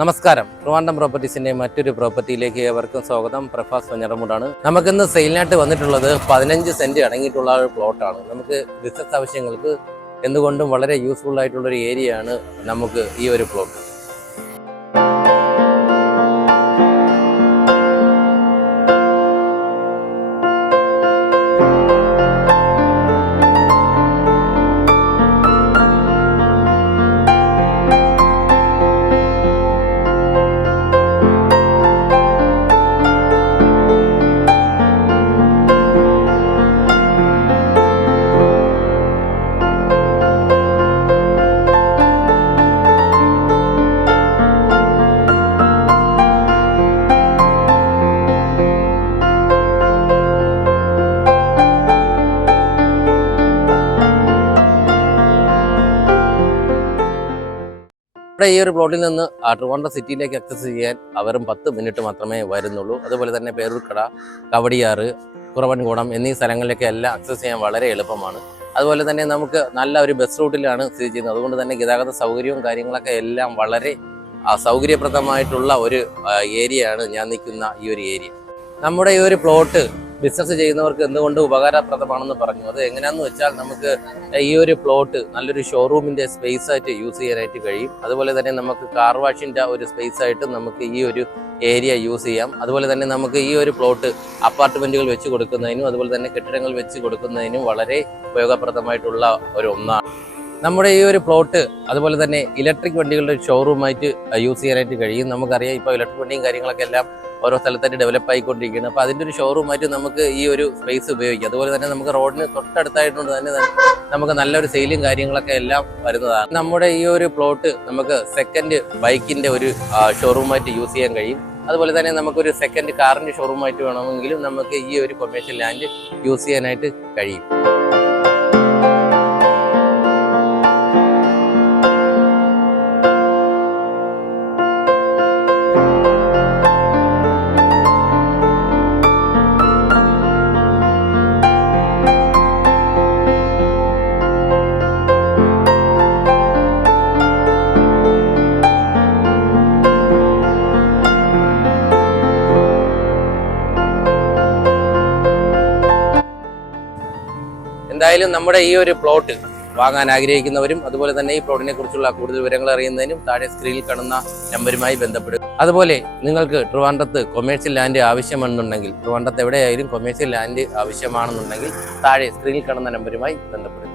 നമസ്കാരം. ട്രിവാൻഡ്രം പ്രോപ്പർട്ടീസിന്റെ മറ്റൊരു പ്രോപ്പർട്ടിയിലേക്ക് ഏവർക്കും സ്വാഗതം. പ്രഫാസ് വഞ്ഞറമൂടാണ്. നമുക്കിന്ന് സെയിലിനായിട്ട് വന്നിട്ടുള്ളത് 15 സെന്റ് അടങ്ങിയിട്ടുള്ള ഒരു പ്ലോട്ടാണ്. നമുക്ക് ബിസിനസ് ആവശ്യങ്ങൾക്ക് എന്തുകൊണ്ടും വളരെ യൂസ്ഫുൾ ആയിട്ടുള്ള ഒരു ഏരിയ ആണ് നമുക്ക് ഈ ഒരു പ്ലോട്ട്. ഈ ഒരു പ്ലോട്ടിൽ നിന്ന് ട്രിവാൻഡ്രം സിറ്റിയിലേക്ക് ആക്സസ് ചെയ്യാൻ വെറും 10 മിനിറ്റ് മാത്രമേ വരുന്നുള്ളൂ. അതുപോലെ തന്നെ പേരൂർക്കട, കവടിയാറ്, കുറവൻകുളം എന്നീ സ്ഥലങ്ങളിലേക്ക് എല്ലാം ആക്സസ് ചെയ്യാൻ വളരെ എളുപ്പമാണ്. അതുപോലെ തന്നെ നമുക്ക് നല്ല ഒരു ബസ് റൂട്ടിലാണ് സ്ഥിതി ചെയ്യുന്നത്. അതുകൊണ്ട് തന്നെ ഗതാഗത സൗകര്യവും കാര്യങ്ങളൊക്കെ എല്ലാം വളരെ സൗകര്യപ്രദമായിട്ടുള്ള ഒരു ഏരിയയാണ് ഞാൻ നിൽക്കുന്ന ഈ ഒരു ഏരിയ. നമ്മുടെ ഈ ഒരു പ്ലോട്ട് ബിസിനസ് ചെയ്യുന്നവർക്ക് എന്തുകൊണ്ട് ഉപകാരപ്രദമാണെന്ന് പറഞ്ഞു. അത് എങ്ങനെയാണെന്ന് വെച്ചാൽ നമുക്ക് ഈ ഒരു പ്ലോട്ട് നല്ലൊരു ഷോറൂമിൻ്റെ സ്പേസ് ആയിട്ട് യൂസ് ചെയ്യാനായിട്ട് കഴിയും. അതുപോലെ തന്നെ നമുക്ക് കാർ വാഷിൻ്റെ ഒരു സ്പേസ് ആയിട്ട് നമുക്ക് ഈ ഒരു ഏരിയ യൂസ് ചെയ്യാം. അതുപോലെ തന്നെ നമുക്ക് ഈ ഒരു പ്ലോട്ട് അപ്പാർട്ട്മെൻറ്റുകൾ വെച്ച് കൊടുക്കുന്നതിനും അതുപോലെ തന്നെ കെട്ടിടങ്ങൾ വെച്ച് കൊടുക്കുന്നതിനും വളരെ ഉപയോഗപ്രദമായിട്ടുള്ള ഒന്നാണ്. നമ്മുടെ ഈ ഒരു പ്ലോട്ട് അതുപോലെ തന്നെ ഇലക്ട്രിക് വണ്ടികളുടെ ഷോറൂമായിട്ട് യൂസ് ചെയ്യാനായിട്ട് കഴിയും. നമുക്കറിയാം ഇപ്പോൾ ഇലക്ട്രിക് വണ്ടിയും കാര്യങ്ങളൊക്കെ എല്ലാം ഓരോ സ്ഥലത്തായിട്ട് ഡെവലപ്പ് ആയിക്കൊണ്ടിരിക്കുകയാണ്. അപ്പോൾ അതിൻ്റെ ഒരു ഷോറൂമായിട്ട് നമുക്ക് ഈ ഒരു സ്പേസ് ഉപയോഗിക്കാം. അതുപോലെ തന്നെ നമുക്ക് റോഡിന് തൊട്ടടുത്തായിട്ടുണ്ട് തന്നെ നമുക്ക് നല്ലൊരു സെയിലും കാര്യങ്ങളൊക്കെ എല്ലാം വരുന്നതാണ്. നമ്മുടെ ഈ ഒരു പ്ലോട്ട് നമുക്ക് സെക്കൻഡ് ബൈക്കിൻ്റെ ഒരു ഷോറൂമായിട്ട് യൂസ് ചെയ്യാൻ കഴിയും. അതുപോലെ തന്നെ നമുക്കൊരു സെക്കൻഡ് കാറിൻ്റെ ഷോറൂമായിട്ട് വേണമെങ്കിലും നമുക്ക് ഈ ഒരു കൊമേഴ്ഷ്യൽ ലാൻഡ് യൂസ് ചെയ്യാനായിട്ട് കഴിയും. എന്തായാലും നമ്മുടെ ഈ ഒരു പ്ലോട്ട് വാങ്ങാൻ ആഗ്രഹിക്കുന്നവരും അതുപോലെ തന്നെ ഈ പ്ലോട്ടിനെ കുറിച്ചുള്ള കൂടുതൽ വിവരങ്ങൾ അറിയുന്നതിനും താഴെ സ്ക്രീനിൽ കാണുന്ന നമ്പറുമായി ബന്ധപ്പെടുക. അതുപോലെ നിങ്ങൾക്ക് ട്രിവാൻഡ്രത്ത് കൊമേഴ്ഷ്യൽ ലാൻഡ് ആവശ്യമെന്നുണ്ടെങ്കിൽ, ട്രിവാൻഡ്രത്ത് എവിടെയായാലും കൊമേഴ്ഷ്യൽ ലാൻഡ് ആവശ്യമാണെന്നുണ്ടെങ്കിൽ താഴെ സ്ക്രീനിൽ കാണുന്ന നമ്പറുമായി ബന്ധപ്പെടുക.